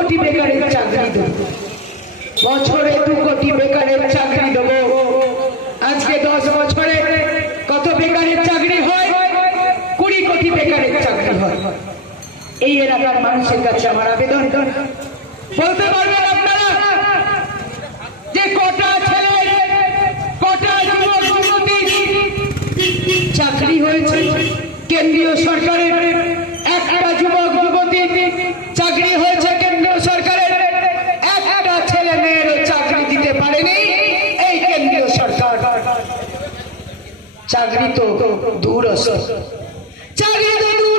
কোটি বেকারের চাকরি দেব, বছরে 2 কোটি বেকারের চাকরি দেব। আজকে 10 বছরে কত বেকারের চাকরি হয়? 20 কোটি বেকারের চাকরি হয়। এই এলাকার মানুষের কাছে আমার আবেদন, বলতে পারবেন আপনারা যে কটা ছেলে, কটা যুবক যুবতী চাকরি হয়েছে কেন্দ্রীয় সরকারের? একটা যুবক যুবতী চাকরি হয়েছে কেন্দ্রীয় সরকারের? একটা ছেলে মেয়ের চাকরি দিতে পারেনি এই কেন্দ্রীয় সরকার। চাকরি তো দূরস্থ।